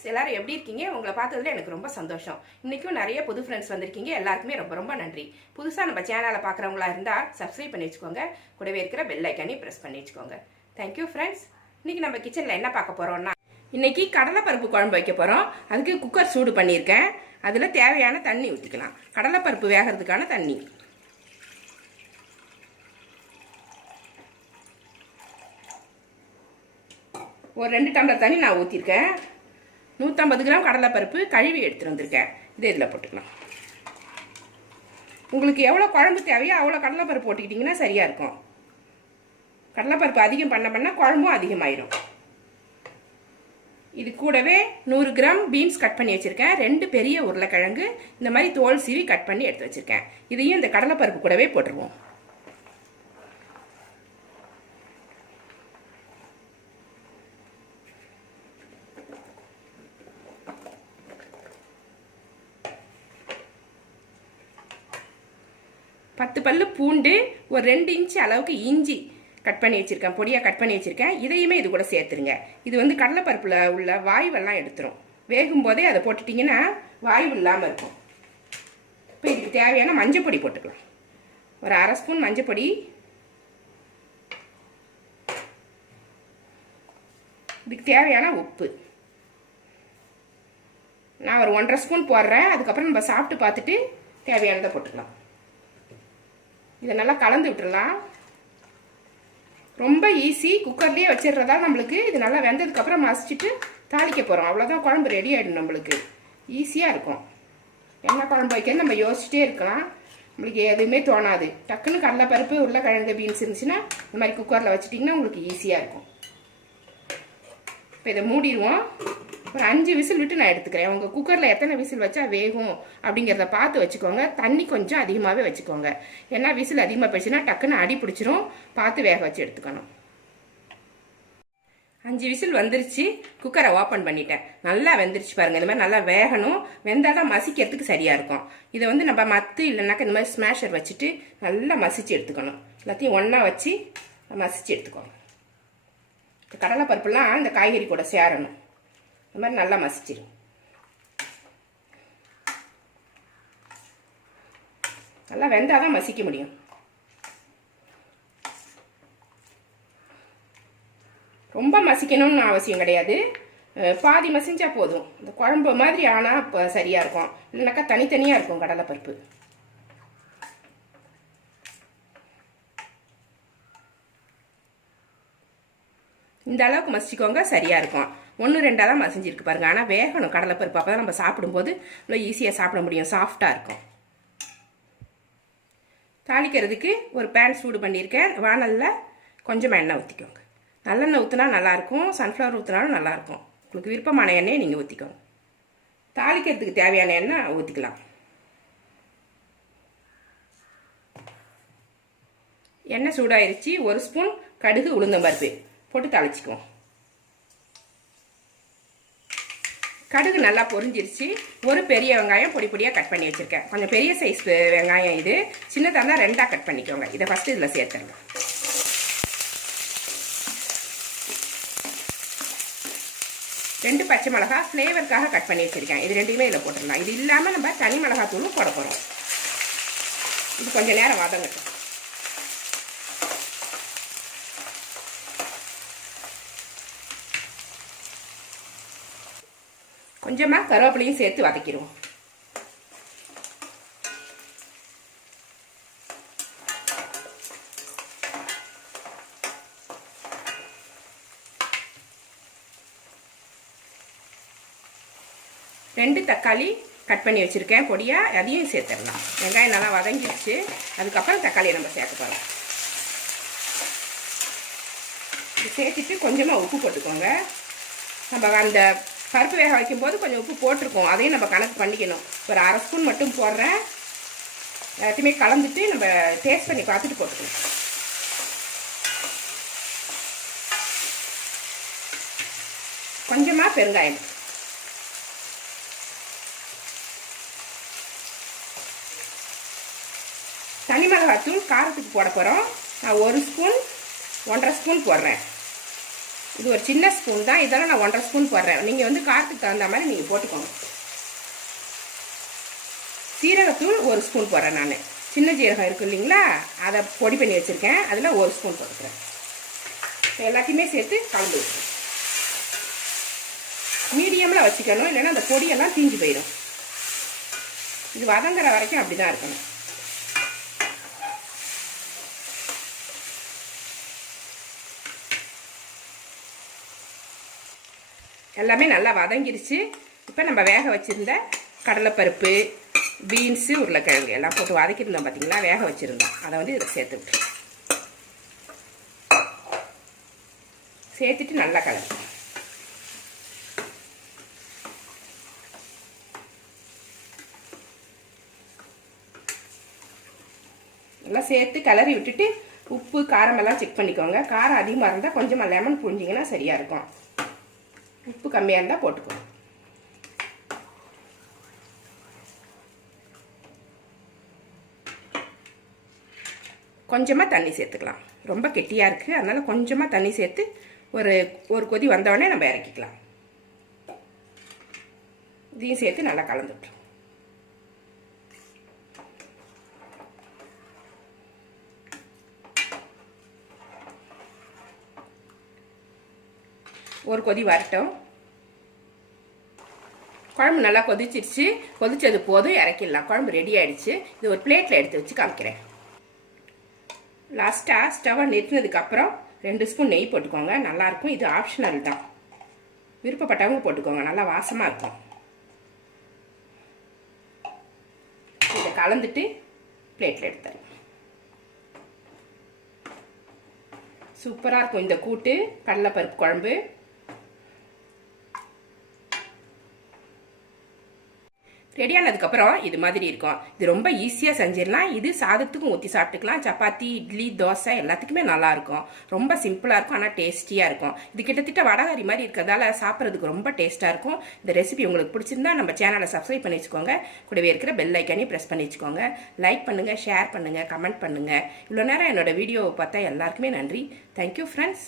Friends, எல்லாரும் எப்படி இருக்கீங்க? உங்களை பார்த்ததுல எனக்கு ரொம்ப சந்தோஷம். இன்னைக்கும் நிறைய புது ஃப்ரெண்ட்ஸ் வந்திருக்கீங்க. எல்லாருக்குமே ரொம்ப ரொம்ப நன்றி. புதுசாக நம்ம சேனலை பார்க்குறவங்களா இருந்தால் சப்ஸ்கிரைப் பண்ணி வச்சுக்கோங்க. கூடவே இருக்கிற பெல் ஐக்கானையும் ப்ரெஸ் பண்ணி வச்சுக்கோங்க. Thank you friends. இன்னைக்கு நம்ம கிச்சனில் என்ன பார்க்க போகிறோம்னா, இன்னைக்கு கடலைப்பருப்பு குழம்பு வைக்க போகிறோம். அதுக்கு குக்கர் சூடு பண்ணியிருக்கேன். அதில் தேவையான தண்ணி ஊற்றிக்கலாம். கடலைப்பருப்பு வேகிறதுக்கான தண்ணி. ஒரு 2 டம்ளர் தண்ணி நான் ஊற்றிருக்கேன். 150 கிராம் கடலைப்பருப்பு கழுவி எடுத்துகிட்டு வந்திருக்கேன். இதை இதில் போட்டுக்கலாம். உங்களுக்கு எவ்வளோ குழம்பு தேவையோ அவ்வளோ கடலைப்பருப்பு போட்டுக்கிட்டிங்கன்னா சரியாக இருக்கும். கடலைப்பருப்பு அதிகம் பண்ண குழம்பும் அதிகமாயிரும். இது கூடவே 100 கிராம் பீன்ஸ் கட் பண்ணி வச்சுருக்கேன். 2 பெரிய உருளைக்கிழங்கு இந்த மாதிரி தோல் சீவி கட் பண்ணி எடுத்து வச்சுருக்கேன். இதையும் இந்த கடலைப்பருப்பு கூடவே போட்டுருவோம். பத்து பல்லு பூண்டு, ஒரு 2 இன்ச்சு அளவுக்கு இஞ்சி கட் பண்ணி வச்சுருக்கேன். பொடியாக கட் பண்ணி வச்சுருக்கேன். இதையுமே இது கூட சேர்த்துருங்க. இது வந்து கடலைப்பருப்பில் உள்ள வாய்வெல்லாம் எடுத்துரும். வேகும் போதே அதை போட்டுட்டிங்கன்னா வாய்வு இல்லாமல் இருக்கும். இப்போ இதுக்கு தேவையான மஞ்சள் பொடி போட்டுக்கலாம். ஒரு 1/2 ஸ்பூன் மஞ்சள் பொடி. இதுக்கு தேவையான உப்பு நான் ஒரு 1/2 ஸ்பூன் போடுறேன். அதுக்கப்புறம் நம்ம சாப்பிட்டு பார்த்துட்டு தேவையானதை போட்டுக்கலாம். இதை நல்லா கலந்து விட்டுடலாம். ரொம்ப ஈஸி. குக்கர்லேயே வச்சிடுறதா நம்மளுக்கு. இது நல்லா வெந்ததுக்கப்புறம் மசிச்சுட்டு தாளிக்க போகிறோம். அவ்வளோதான், குழம்பு ரெடி ஆகிடும். நம்மளுக்கு ஈஸியாக இருக்கும். என்ன குழம்பு வைக்கணும்னு நம்ம யோசிச்சுட்டே இருக்கலாம். நம்மளுக்கு எதுவுமே தோணாது. டக்குன்னு கடலைப்பருப்பு உருளைக்கிழங்கு பீன்ஸ் இருந்துச்சுன்னா இந்த மாதிரி குக்கரில் வச்சுட்டிங்கன்னா உங்களுக்கு ஈஸியாக இருக்கும். இப்போ இதை மூடிடுவோம். ஒரு 5 விசில் விட்டு நான் எடுத்துக்கிறேன். உங்கள் குக்கரில் எத்தனை விசில் வச்சா வேகும் அப்படிங்கிறத பார்த்து வச்சுக்கோங்க. தண்ணி கொஞ்சம் அதிகமாகவே வச்சுக்கோங்க. ஏன்னா விசில் அதிகமாக போயிடுச்சுன்னா டக்குன்னு அடி பிடிச்சிரும். பார்த்து வேக வச்சு எடுத்துக்கணும். 5 விசில் வந்துருச்சு. குக்கரை ஓப்பன் பண்ணிட்டேன். நல்லா வெந்துருச்சு பாருங்கள். இந்த மாதிரி நல்லா வேகணும். வெந்தால் தான் மசிக்கிறதுக்கு சரியாக இருக்கும். இதை வந்து நம்ம மத்து இல்லைனாக்கா இந்த மாதிரி ஸ்மாஷர் வச்சுட்டு நல்லா மசிச்சு எடுத்துக்கணும். எல்லாத்தையும் ஒன்றா வச்சு மசிச்சு எடுத்துக்கோங்க. கடலைப்பருப்புலாம் இந்த காய்கறி கூட சேரணும். இந்த மாதிரி நல்லா மசிச்சிடும். நல்லா வெந்தால் தான் மசிக்க முடியும். ரொம்ப மசிக்கணும்னு அவசியம் கிடையாது. பாதி மசிஞ்சா போதும். இந்த குழம்பு மாதிரி ஆனால் இப்போ சரியாக இருக்கும். இல்லைனாக்கா தனித்தனியாக இருக்கும் கடலைப்பருப்பு. இந்த அளவுக்கு மசிச்சுக்கோங்க, சரியாக இருக்கும். 1-2 தான் மசிஞ்சிருக்கு பாருங்க. ஆனால் வேகணும் கடலைப்பருப்பு. அப்போ தான் நம்ம சாப்பிடும்போது இவ்வளோ ஈஸியாக சாப்பிட முடியும். சாஃப்டாக இருக்கும். தாளிக்கிறதுக்கு ஒரு பேன் சூடு பண்ணியிருக்கேன். வானலில் கொஞ்சமாக எண்ணெய் ஊற்றிக்கோங்க. நல்லெண்ணெய் ஊற்றினா நல்லாயிருக்கும். சன்ஃப்ளவர் ஊற்றினாலும் நல்லாயிருக்கும். உங்களுக்கு விருப்பமான எண்ணெயை நீங்கள் ஊற்றிக்கோங்க. தாளிக்கிறதுக்கு தேவையான எண்ணெய் ஊற்றிக்கலாம். எண்ணெய் சூடாயிருச்சு. 1 ஸ்பூன் கடுகு உளுந்தம்பருப்பு போட்டு தாளிச்சிக்குவோம். கடுகு நல்லா பொரிஞ்சிருச்சு. ஒரு பெரிய வெங்காயம் பொடி பொடியாக கட் பண்ணி வச்சுருக்கேன். கொஞ்சம் பெரிய சைஸ் வெங்காயம் இது. சின்னதாக இருந்தால் 2ஆக கட் பண்ணிக்கோங்க. இதை ஃபஸ்ட்டு இதில் சேர்த்துருங்க. ரெண்டு பச்சை மிளகாய் ஃப்ளேவருக்காக கட் பண்ணி வச்சுருக்கேன். இது 2மே இதில் போட்டுடலாம். இது இல்லாமல் நம்ம தனி மிளகாத்தூளும் போட போகிறோம். இது கொஞ்சம் நேரம் வதங்கட்டும். கொஞ்சமாக கருவேப்பிலையும் சேர்த்து வதக்கிடுவோம். ரெண்டு தக்காளி கட் பண்ணி வச்சுருக்கேன் பொடியாக. அதையும் சேர்த்துடலாம். வெங்காயம் நல்லா வதங்கிடுச்சு. அதுக்கப்புறம் தக்காளியை நம்ம சேர்க்க போகிறோம். சேர்த்துட்டு கொஞ்சமாக உப்பு போட்டுக்கோங்க. நம்ம அந்த பருப்பு வேக வைக்கும்போது கொஞ்சம் உப்பு போட்டிருக்கோம். அதையும் நம்ம கணக்கு பண்ணிக்கணும். ஒரு 1/2 ஸ்பூன் மட்டும் போடுறேன். எல்லாத்தையுமே கலந்துட்டு நம்ம டேஸ்ட் பண்ணி பார்த்துட்டு போட்டுக்கணும். கொஞ்சமாக பெருங்காயம். தனி மிளகாத்தூள் காரத்துக்கு போட போகிறோம். நான் 1 ஸ்பூன் 1.5 ஸ்பூன் போடுறேன். இது ஒரு சின்ன ஸ்பூன் தான், இதெல்லாம் நான் 1.5 ஸ்பூன் போடுறேன். நீங்கள் வந்து காரத்துக்கு தகுந்த மாதிரி நீங்கள் போட்டுக்கோங்க. சீரகத்தூள் 1 ஸ்பூன் போடுறேன் நான். சின்ன ஜீரகம் இருக்குது இல்லைங்களா, அதை பொடி பண்ணி வச்சுருக்கேன், அதில் 1 ஸ்பூன் போட்டுக்கிறேன். எல்லாத்தையுமே சேர்த்து கலந்து வச்சுருக்கேன். மீடியமில் வச்சுக்கணும், இல்லைன்னா அந்த பொடியெல்லாம் தீஞ்சு போயிடும். இது வதங்குற வரைக்கும் அப்படி தான் இருக்கணும். எல்லாமே நல்லா வதங்கிருச்சு. இப்போ நம்ம வேக வச்சுருந்த கடலைப்பருப்பு, பீன்ஸு, உருளைக்கிழங்கு எல்லாம் போட்டு வதக்கியிருந்தோம் பார்த்தீங்களா, வேக வச்சுருந்தோம். அதை வந்து இதில் சேர்த்துட்டு நல்லா கலந்து நல்லா சேர்த்து கிளறி விட்டுட்டு உப்பு காரமெல்லாம் செக் பண்ணிக்கோங்க. காரம் அதிகமாக இருந்தால் கொஞ்சமாக லெமன் புழிஞ்சிங்கன்னா சரியாக இருக்கும். உப்பு கம்மியாக இருந்தால் போட்டுக்கோங்க. கொஞ்சமாக தண்ணி சேர்த்துக்கலாம். ரொம்ப கெட்டியாக இருக்குது, அதனால் கொஞ்சமாக தண்ணி சேர்த்து ஒரு கொதி வந்தோடனே நம்ம இறக்கிக்கலாம். இதையும் சேர்த்து நல்லா கலந்துட்டோம். ஒரு கொதி வரட்டும். குழம்பு நல்லா கொதிச்சிருச்சு. கொதிச்சது போதும், இறக்கிடலாம். குழம்பு ரெடி ஆயிடுச்சு. இது ஒரு பிளேட்டில் எடுத்து வச்சு காமிக்கிறேன். லாஸ்ட்டாக ஸ்டவ்வை நிறுத்தினதுக்கப்புறம் 2 ஸ்பூன் நெய் போட்டுக்கோங்க. நல்லாயிருக்கும். இது ஆப்ஷனல் தான், விருப்பப்பட்டவங்க போட்டுக்கோங்க. நல்லா வாசமாக இருக்கும். இதை கலந்துட்டு பிளேட்டில் எடுத்துறேன். சூப்பராக இருக்கும் இந்த கூட்டு கடலைப்பருப்பு குழம்பு. ரெடியானதுக்கப்புறம் இது மாதிரி இருக்கும். இது ரொம்ப ஈஸியாக செஞ்சிடலாம். இது சாதத்துக்கும் ஊற்றி சாப்பிட்டுக்கலாம். சப்பாத்தி, இட்லி, தோசை எல்லாத்துக்குமே நல்லாயிருக்கும். ரொம்ப சிம்பிளாக இருக்கும், ஆனால் டேஸ்டியாக இருக்கும். இது கிட்டத்தட்ட வடகரி மாதிரி இருக்கிறதால சாப்பிட்றதுக்கு ரொம்ப டேஸ்ட்டாக இருக்கும். இந்த ரெசிபி உங்களுக்கு பிடிச்சிருந்தா நம்ம சேனலை சப்ஸ்கிரைப் பண்ணி வச்சுக்கோங்க. கூடவே இருக்கிற பெல் ஐக்கானையும் ப்ரெஸ் பண்ணி வச்சுக்கோங்க. லைக் பண்ணுங்கள், ஷேர் பண்ணுங்கள், கமெண்ட் பண்ணுங்கள். இவ்வளோ நேரம் என்னோட வீடியோவை பார்த்தா எல்லாருக்குமே நன்றி. Thank you friends.